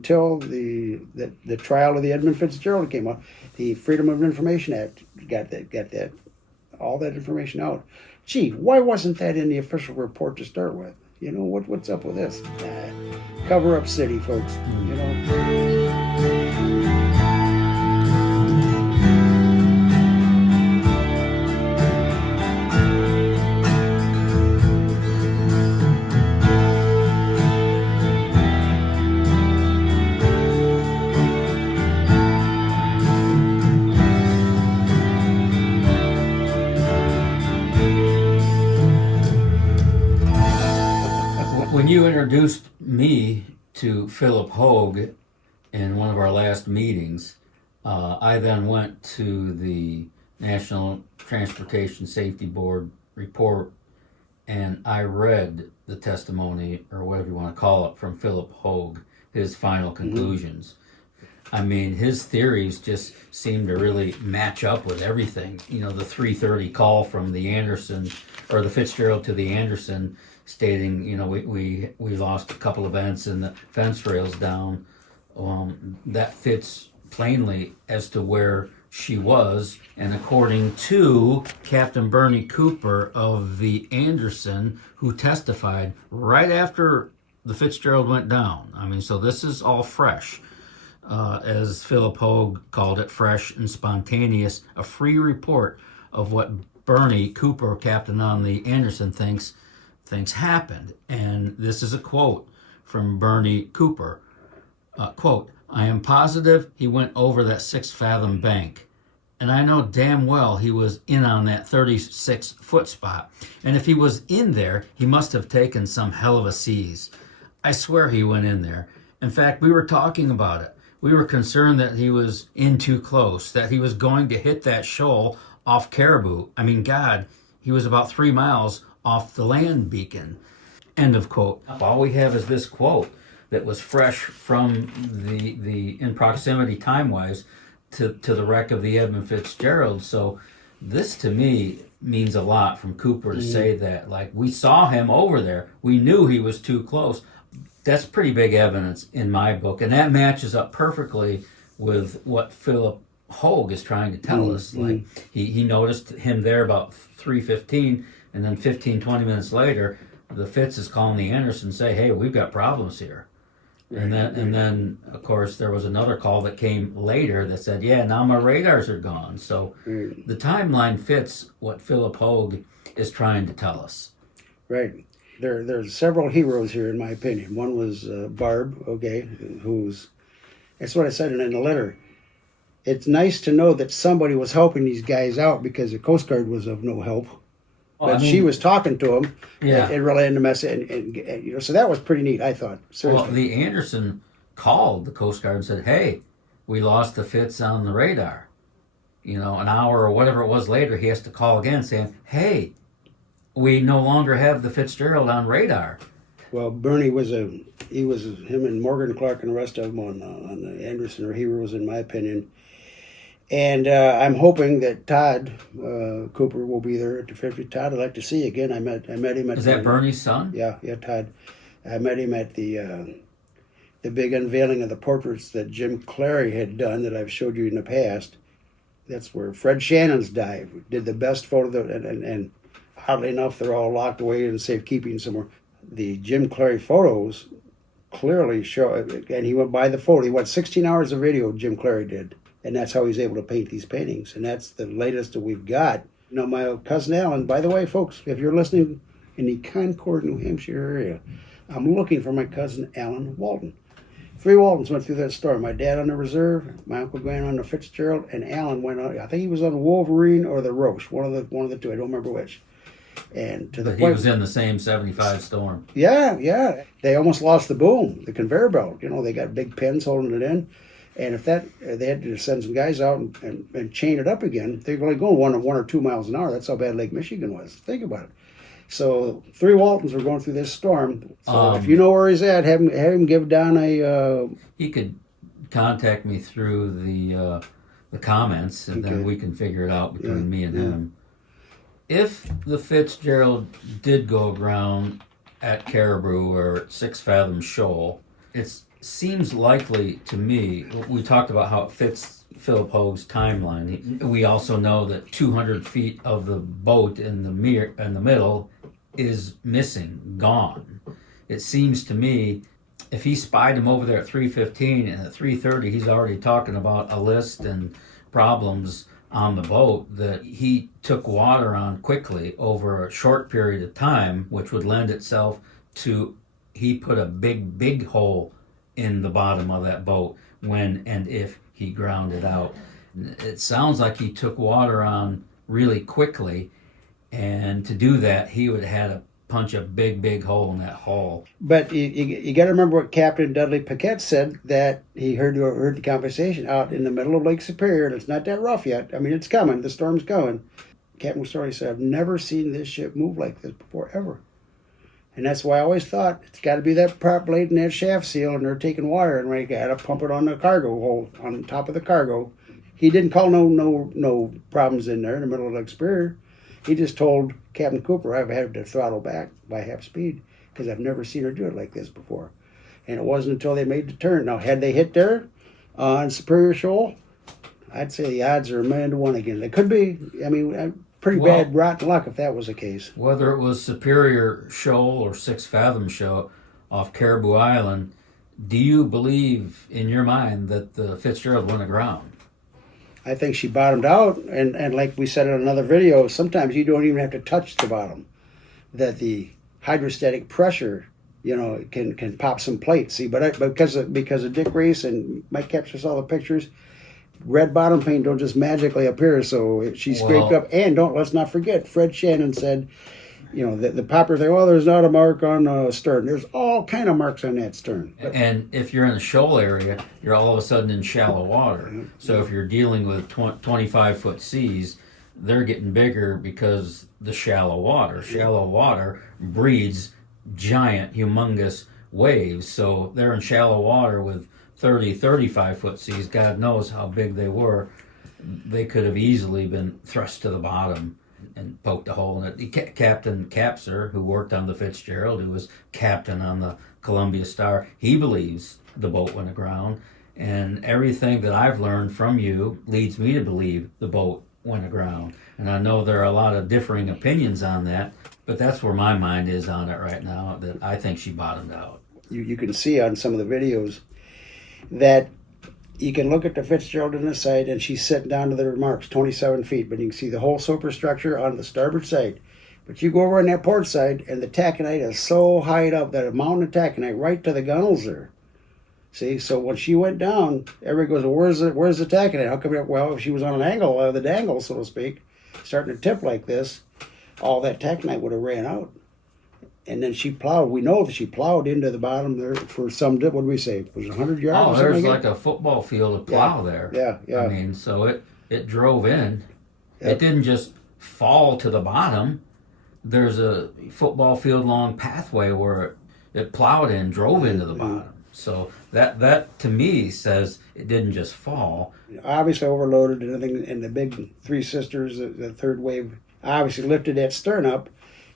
Until the trial of the Edmund Fitzgerald came out, the Freedom of Information Act got that all that information out. Gee, why wasn't that in the official report to start with? You know, what's up with this? Cover up city, folks. You know. When you introduced me to Philip Hoag in one of our last meetings, I then went to the National Transportation Safety Board report and I read the testimony, or whatever you want to call it, from Philip Hoag, his final conclusions. I mean, his theories just seem to really match up with everything. You know, the 3:30 call from the Anderson, or the Fitzgerald to the Anderson, stating, you know, we lost a couple of vents and the fence rails down. That fits plainly as to where she was, and according to Captain Bernie Cooper of the Anderson, who testified right after the Fitzgerald went down. I mean, so this is all fresh. As Philip Hoag called it, fresh and spontaneous, a free report of what Bernie Cooper, captain on the Anderson, thinks happened. And this is a quote from Bernie Cooper. Quote, "I am positive he went over that 6-fathom bank. And I know damn well he was in on that 36-foot spot. And if he was in there, he must have taken some hell of a seize. I swear he went in there. In fact, we were talking about it. We were concerned that he was in too close, that he was going to hit that shoal off Caribou. I mean, God, he was about 3 miles off the land beacon." End of quote. All we have is this quote that was fresh from the in proximity time-wise to the wreck of the Edmund Fitzgerald. So this to me means a lot from Cooper to say that. Like, we saw him over there. We knew he was too close. That's pretty big evidence in my book, and that matches up perfectly with what Philip Hoag is trying to tell us. Like, he noticed him there about 3:15, and then 20 minutes later, the Fitz is calling the Anderson and say, "Hey, we've got problems here." And then of course there was another call that came later that said, "Yeah, now my radars are gone." So the timeline fits what Philip Hoag is trying to tell us. Right. There's several heroes here, in my opinion. One was Barb, okay, that's what I said in the letter. It's nice to know that somebody was helping these guys out, because the Coast Guard was of no help. But she was talking to him and relaying the message, and you know, so that was pretty neat, I thought. Seriously. Well, the Anderson called the Coast Guard and said, "Hey, we lost the Fitz on the radar." You know, an hour or whatever it was later, he has to call again saying, "Hey, we no longer have the Fitzgerald on radar." Well, Bernie was him and Morgan Clark and the rest of them on the Anderson are heroes, in my opinion. And I'm hoping that Todd Cooper will be there at the 50th. Todd, I'd like to see you again. I met him at. Is that Bernie's son? Yeah, Todd. I met him at the big unveiling of the portraits that Jim Clary had done that I've showed you in the past. That's where Fred Shannon's dive did the best photo, and oddly enough, they're all locked away in safekeeping somewhere. The Jim Clary photos clearly show, and he went by the photo. He went 16 hours of video, Jim Clary did. And that's how he's able to paint these paintings. And that's the latest that we've got. You know, my cousin Alan, by the way, folks, if you're listening in the Concord, New Hampshire area, I'm looking for my cousin Alan Walton. 3 Waltons went through that storm. My dad on the Reserve, my Uncle Grant on the Fitzgerald, and Alan went on, I think he was on the Wolverine or the Roche, one of the two, I don't remember which. And to the point, he was in the same 75 storm. Yeah. They almost lost the boom, the conveyor belt. You know, they got big pins holding it in. And if they had to send some guys out and chain it up again, they're only going 1 or 2 miles an hour. That's how bad Lake Michigan was. Think about it. So 3 Waltons were going through this storm. So if you know where he's at, have him give Don a. He could contact me through the comments, and then we can figure it out between me and him. If the Fitzgerald did go aground at Caribou or 6 Fathom Shoal, it's seems likely to me. We talked about how it fits Philip Hoag's timeline. We also know that 200 feet of the boat in the middle is missing, gone. It seems to me, if he spied him over there at 3:15 and at 3:30 he's already talking about a list and problems on the boat, that he took water on quickly over a short period of time, which would lend itself to he put a big hole in the bottom of that boat when and if he ground it out. It sounds like he took water on really quickly, and to do that he would have had to punch a big hole in that hull. But you got to remember what Captain Dudley Paquette said, that he heard the conversation out in the middle of Lake Superior, and it's not that rough yet. I mean, it's coming. The storm's coming. Captain Story said, I've never seen this ship move like this before, ever. And that's why I always thought it's got to be that prop blade and that shaft seal, and they're taking water, and they got to pump it on the cargo hole, on top of the cargo. He didn't call no problems in there in the middle of Lake Superior. He just told Captain Cooper, I've had to throttle back by half speed because I've never seen her do it like this before. And it wasn't until they made the turn. Now, had they hit there on Superior Shoal, I'd say the odds are 1,000,000 to 1 again. It could be. I mean, pretty bad rotten luck if that was the case. Whether it was Superior Shoal or 6 Fathom Shoal off Caribou Island, do you believe in your mind that the Fitzgerald went aground? I think she bottomed out, and like we said in another video, sometimes you don't even have to touch the bottom. That the hydrostatic pressure, can pop some plates. See, but because of Dick Race and Mike Kepser saw the pictures, red bottom paint don't just magically appear. So she scraped up, and let's not forget, Fred Shannon said, the popper thing, well, there's not a mark on the stern. There's all kind of marks on that stern. And if you're in the shoal area, you're all of a sudden in shallow water. Mm-hmm. So if you're dealing with 25-foot seas, they're getting bigger because the shallow water. Shallow water breeds giant, humongous waves. So they're in shallow water with 35-foot seas. God knows how big they were. They could have easily been thrust to the bottom and poked a hole in it. Captain Capser, who worked on the Fitzgerald, who was captain on the Columbia Star, he believes the boat went aground. And everything that I've learned from you leads me to believe the boat went aground. And I know there are a lot of differing opinions on that, but that's where my mind is on it right now, that I think she bottomed out. You can see on some of the videos that you can look at the Fitzgerald in the side, and she's sitting down to the marks, 27 feet, but you can see the whole superstructure on the starboard side. But you go over on that port side, and the taconite is so high up that a mountain of taconite right to the gunnels there. See, so when she went down, everybody goes, well, where's the taconite? How come? Well, if she was on an angle, the dangle, so to speak, starting to tip like this, all that taconite would have ran out. And then she plowed. We know that she plowed into the bottom there for some, what did we say? Was it 100 yards? Oh, there's like a football field of plow there. Yeah. I mean, so it drove in. Yep. It didn't just fall to the bottom. There's a football field long pathway where it plowed in, drove into the bottom. So that to me says it didn't just fall. Obviously overloaded, and the big Three Sisters, the third wave, obviously lifted that stern up.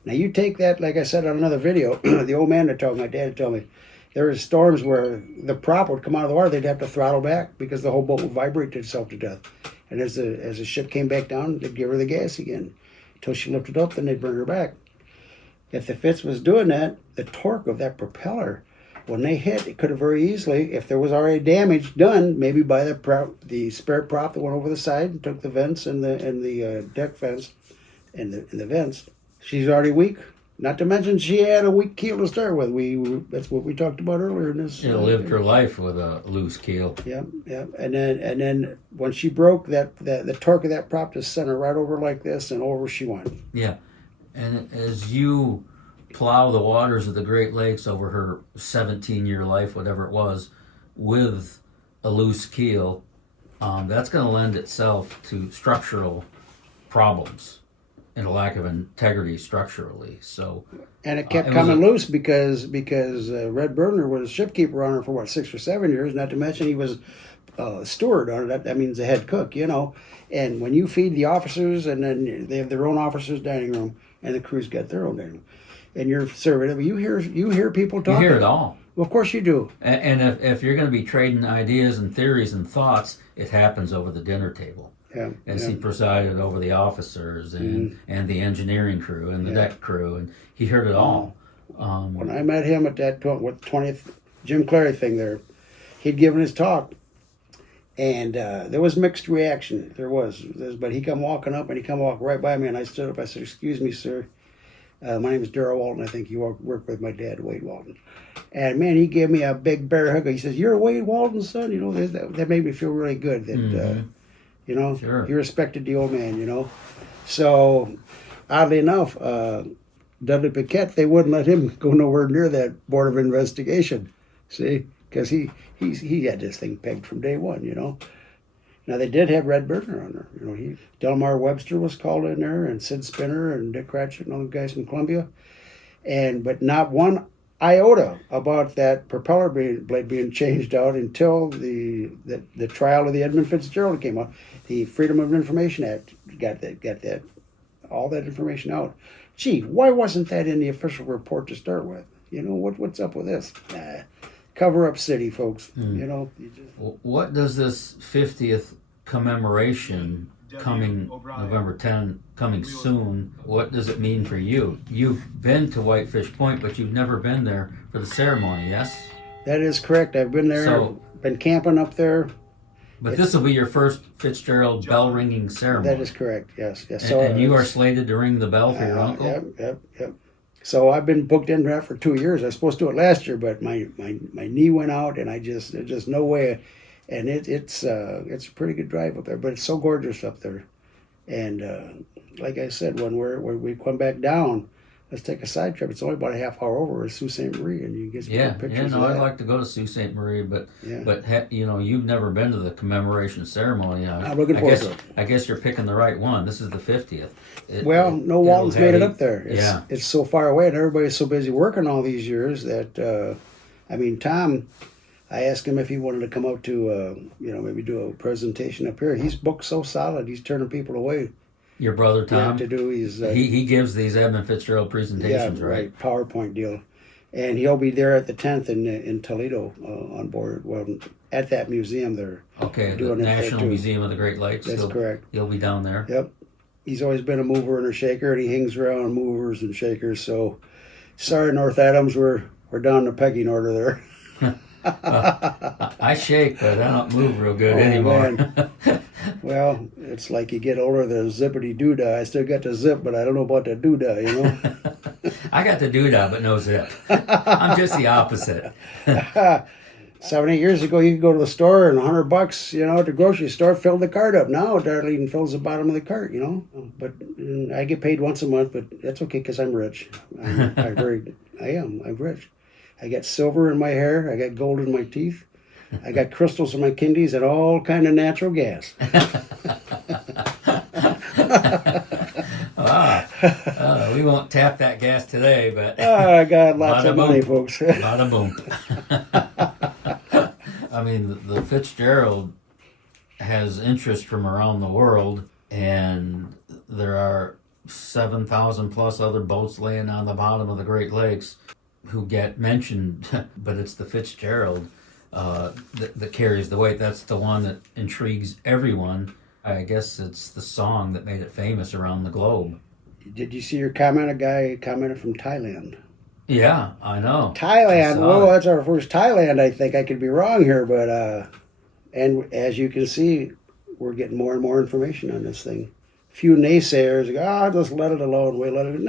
Now you take that, like I said on another video, the old man that told my dad told me, there was storms where the prop would come out of the water, they'd have to throttle back because the whole boat would vibrate itself to death. And as the ship came back down, they'd give her the gas again. Until she lifted up, then they'd bring her back. If the Fitz was doing that, the torque of that propeller, when they hit, it could have very easily, if there was already damage done, maybe by the spare prop that went over the side and took the vents and the deck vents and the vents, she's already weak. Not to mention she had a weak keel to start with. That's what we talked about earlier in this. She lived her life with a loose keel. Yeah. And then when she broke, the torque of that prop just sent her right over like this, and over she went. Yeah, and as you plow the waters of the Great Lakes over her 17-year life, whatever it was, with a loose keel, that's going to lend itself to structural problems and a lack of integrity structurally. So, and it kept coming loose because Red Burner was shipkeeper on her for 6 or 7 years. Not to mention he was steward on it. That means the head cook, And when you feed the officers, and then they have their own officers' dining room, and the crew's got their own dining room, and you're serving it, you hear people talking. You hear it all. Well, of course you do. And if you're going to be trading ideas and theories and thoughts, it happens over the dinner table. Yeah, As he presided over the officers and the engineering crew and the deck crew, and he heard it all. When I met him at that 20th Jim Clary thing there, he'd given his talk, and there was mixed reaction. There was, but he come walking up, and he come walk right by me, and I stood up. I said, "Excuse me, sir. My name is Darrell Walton. I think you work with my dad, Wade Walton." And man, he gave me a big bear hug. He says, "You're Wade Walton's son." You know, that made me feel really good. That you know, Sure. he respected the old man. You know, so oddly enough, Dudley Paquette, they wouldn't let him go nowhere near that Board of Investigation. See, because he had this thing pegged from day one. You know. Now they did have Red Burner on there. You know, Delmar Webster was called in there, and Sid Spinner and Dick Cratchit and all the guys from Columbia, but not one iota about that propeller blade being changed out until the trial of the Edmund Fitzgerald came out. The Freedom of Information Act got that all that information out. Gee, why wasn't that in the official report to start with? You know, what's up with this? Cover up city, folks. You know. What does this 50th commemoration coming November 10, coming soon, what does it mean for you? You've been to Whitefish Point, but you've never been there for the ceremony, yes? That is correct. I've been there, been camping up there. But this will be your first Fitzgerald bell ringing ceremony. That is correct, yes. And you are slated to ring the bell for your uncle? Yep. So I've been booked into that for 2 years. I was supposed to do it last year, but my knee went out, and there's just no way. And it's a pretty good drive up there, but it's so gorgeous up there. And like I said, when we come back down, let's take a side trip. It's only about a half hour over. It's Sault Ste. Marie, and you get some good pictures. Yeah, no, I'd like to go to Sault Ste. Marie, but you know, you've never been to the commemoration ceremony. I'm looking forward to it. I guess you're picking the right one. This is the 50th. No Walton's made it up there. Yeah. It's so far away, and everybody's so busy working all these years that, Tom, I asked him if he wanted to come up to, maybe do a presentation up here. He's booked so solid, he's turning people away. Your brother Tom? To do his, he gives these Edmund Fitzgerald presentations, right? PowerPoint deal. And he'll be there at the 10th in Toledo on board, at that museum there. Okay, the National Museum of the Great Lakes. That's correct. He'll be down there. Yep. He's always been a mover and a shaker, and he hangs around movers and shakers. So, sorry, North Adams, we're down the pecking order there. I shake, but I don't move real good anymore. Well, it's like you get older, the zippity doodah. I still got the zip, but I don't know about the doodah, you know? I got the doodah, but no zip. I'm just the opposite. 7, 8 years ago, you could go to the store and $100, at the grocery store, fill the cart up. Now, Darlene fills the bottom of the cart, But I get paid once a month, but that's okay because I'm rich. I'm rich. I got silver in my hair. I got gold in my teeth. I got crystals in my kidneys and all kind of natural gas. We won't tap that gas today, but I got lots of money, folks. Bada boom. I mean, the Fitzgerald has interest from around the world, and there are 7,000 plus other boats laying on the bottom of the Great Lakes who get mentioned, but it's the Fitzgerald that carries the weight. That's the one that intrigues everyone. I guess it's the song that made it famous around the globe. Did you see your comment? A guy commented from Thailand. Yeah, I know. Thailand. Whoa, that's our first Thailand, I think. I could be wrong here, but and as you can see, we're getting more and more information on this thing. Few naysayers go, just let it alone. No, I'm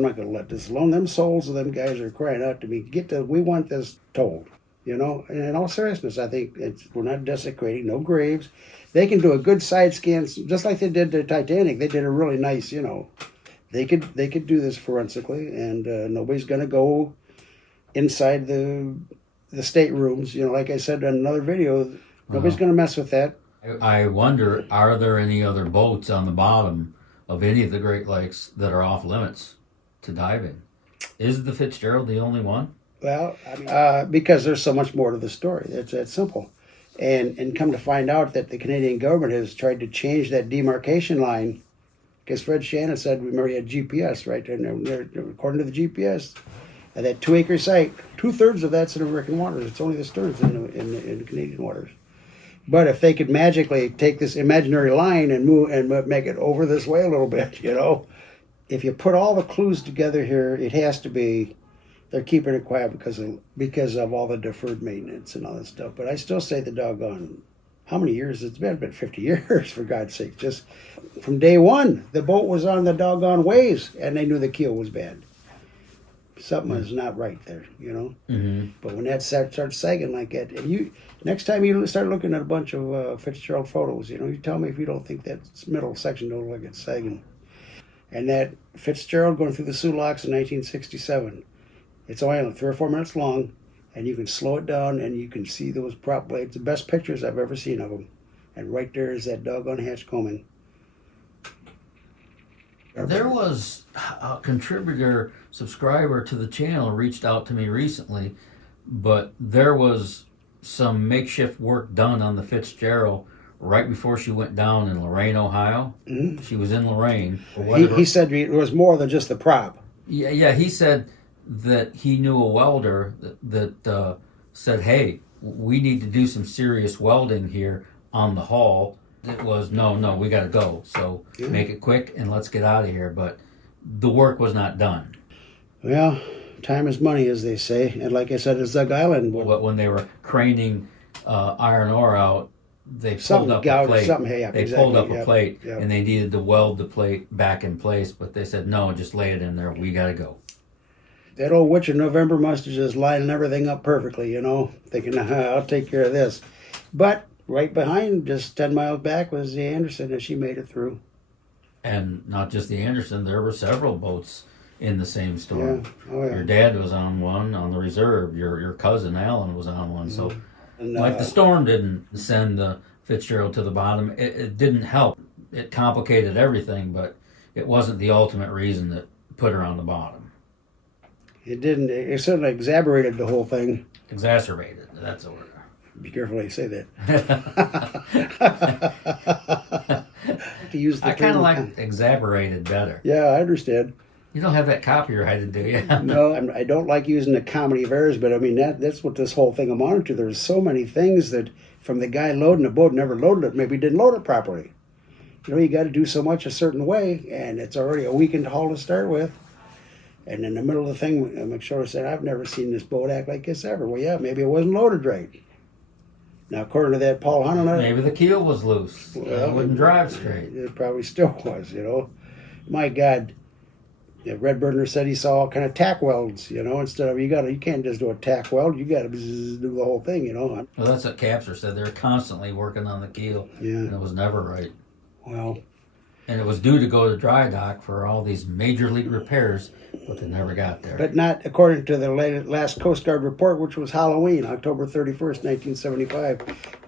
not going to let this alone. Them souls of them guys are crying out to me. We want this told, And in all seriousness, I think we're not desecrating, no graves. They can do a good side scan, just like they did the Titanic. They did a really nice, They could do this forensically, and nobody's going to go inside the staterooms. Like I said in another video, nobody's going to mess with that. I wonder, are there any other boats on the bottom of any of the Great Lakes that are off limits to diving? Is the Fitzgerald the only one? Well, because there's so much more to the story. It's that simple. And come to find out that the Canadian government has tried to change that demarcation line, because Fred Shannon said, remember, he had GPS, right? And according to the GPS, that 2-acre site 2/3 of that's in American waters. It's only the stern's in Canadian waters. But if they could magically take this imaginary line and move and make it over this way a little bit, if you put all the clues together here, it has to be they're keeping it quiet because of all the deferred maintenance and all that stuff. But I still say the doggone, how many years? It's been 50 years, for God's sake. Just from day one, the boat was on the doggone waves, and they knew the keel was bad. Something is not right there, Mm-hmm. But when that starts sagging like that, and next time you start looking at a bunch of Fitzgerald photos, you tell me if you don't think that middle section don't look like it's sagging. And that Fitzgerald going through the Sulaks in 1967, it's only 3 or 4 minutes long, and you can slow it down, and you can see those prop blades. The best pictures I've ever seen of them. And right there is that doggone hatch combing. There was a contributor, subscriber to the channel reached out to me recently, but there was some makeshift work done on the Fitzgerald right before she went down in Lorain, Ohio. Mm-hmm. She was in Lorain. He said it was more than just the prop. Yeah, he said that he knew a welder that said, hey, we need to do some serious welding here on the hull. It was, no, we got to go. So make it quick and let's get out of here. But the work was not done. Well, time is money, as they say. And like I said, it's Zug Island. When they were craning iron ore out, they pulled up a plate. Pulled up a plate, and they needed to weld the plate back in place. But they said, no, just lay it in there. We got to go. That old witch of November must have just lining everything up perfectly, thinking, I'll take care of this. But right behind, just 10 miles back, was the Anderson, and she made it through. And not just the Anderson, there were several boats in the same storm. Yeah. Oh, yeah. Your dad was on one on the reserve. Your cousin Alan was on one. So, and, the storm didn't send the Fitzgerald to the bottom. It didn't help. It complicated everything, but it wasn't the ultimate reason that put her on the bottom. It didn't. It certainly exacerbated the whole thing. Exacerbated. That's the word. Be careful how you say that. To use the I kind of like exaggerated better. Yeah, I understand. You don't have that copyrighted, do you? No, I don't like using the comedy of errors, but I mean that's what this whole thing amounted to. There's so many things that from the guy loading the boat never loaded it, maybe didn't load it properly. You got to do so much a certain way, and it's already a weekend haul to start with. And in the middle of the thing, McShorter said, "I've never seen this boat act like this ever." Well, yeah, maybe it wasn't loaded right. Now, according to that Paul Hunter, maybe the keel was loose. It wouldn't drive straight. It probably still was, My God, Redburner said he saw all kind of tack welds, instead of you can't just do a tack weld, you got to do the whole thing, Well, that's what Capser said. They're constantly working on the keel, and it was never right. Well, and it was due to go to dry dock for all these major league repairs, but they never got there. But not according to the last Coast Guard report, which was Halloween, October 31st, 1975.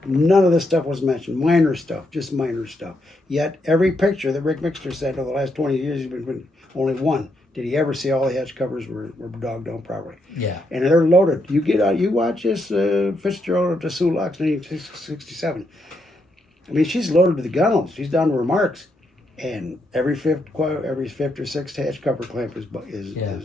None of this stuff was mentioned. Minor stuff, just minor stuff. Yet every picture that Rick Mixter said over the last 20 years, he's been only one. Did he ever see all the hatch covers were dogged on properly? Yeah. And they're loaded. You watch this Fitzgerald of the Sulaks, 1967. I mean, she's loaded to the gunnels. She's down to her marks. And every fifth or sixth hatch cover clamp is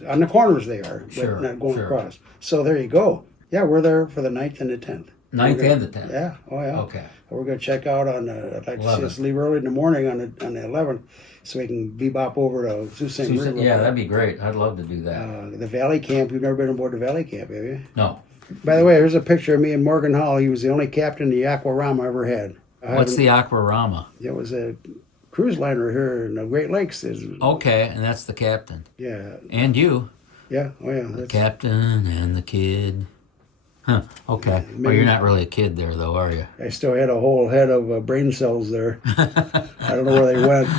on the corners. They are, but not going across. So there you go. Yeah, we're there for the 9th and the 10th. 9th and the 10th. Yeah. Oh yeah. Okay. We're going to check out on. I'd like to see us leave early in the morning on the 11th, so we can bebop over to Sault Ste. Marie. Yeah, that'd be great. I'd love to do that. The Valley Camp. You've never been aboard the Valley Camp, have you? No. By the way, here's a picture of me and Morgan Hall. He was the only captain the Aquarama ever had. What's the Aquarama? It was a cruise liner here in the Great Lakes. Okay, and that's the captain. Yeah. And you. Yeah. Oh yeah. The captain and the kid. Huh. Okay. Well, you're not really a kid there, though, are you? I still had a whole head of brain cells there. I don't know where they went.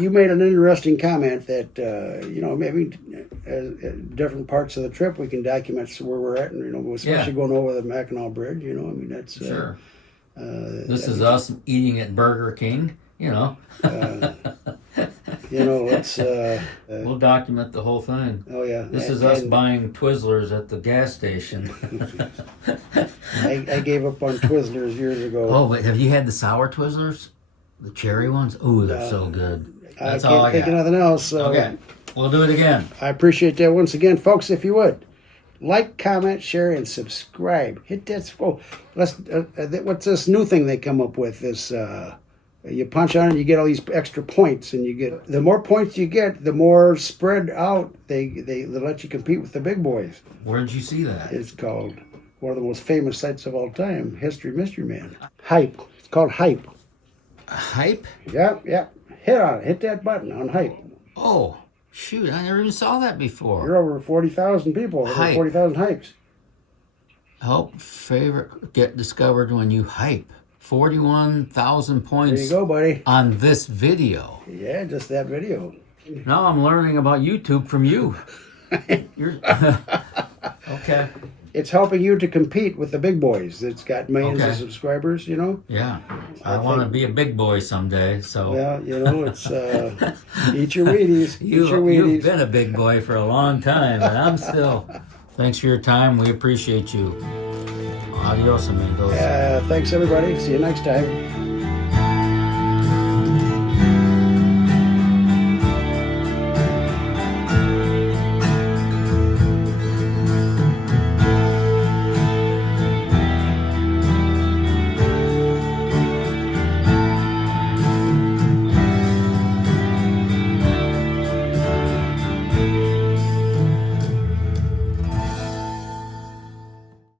You made an interesting comment that maybe different parts of the trip we can document where we're at, and especially going over the Mackinac Bridge. That's sure. This is us eating at Burger King. Let's. We'll document the whole thing. Oh yeah. This is us buying Twizzlers at the gas station. I gave up on Twizzlers years ago. Oh, but have you had the sour Twizzlers? The cherry ones? Oh, they're so good. That's all I can't think got. of nothing else. So okay, we'll do it again. I appreciate that once again, folks. If you would Like, comment, share, and subscribe. Hit that. Oh, what's this new thing they come up with? This you punch on it, you get all these extra points, and you get the more points you get, the more spread out they let you compete with the big boys. Where did you see that? It's called one of the most famous sites of all time, History Mystery Man. Hype. It's called Hype. Hype? Yeah. Hit on it. Hit that button on Hype. Oh, shoot! I never even saw that before. You're over 40,000 people. Over Hype. 40,000 hypes. Help favorite get discovered when you hype. 41,000 points. There you go, buddy. On this video. Yeah, just that video. Now I'm learning about YouTube from you. You're okay. It's helping you to compete with the big boys. It's got millions of Okay. subscribers, you know. Yeah, I want to be a big boy someday. So Well, you know, it's eat your Wheaties. Eat your you've Wheaties. been a big boy for a long time, and I'm still. Thanks for your time. We appreciate you. Adios, amigos. Thanks, everybody. See you next time.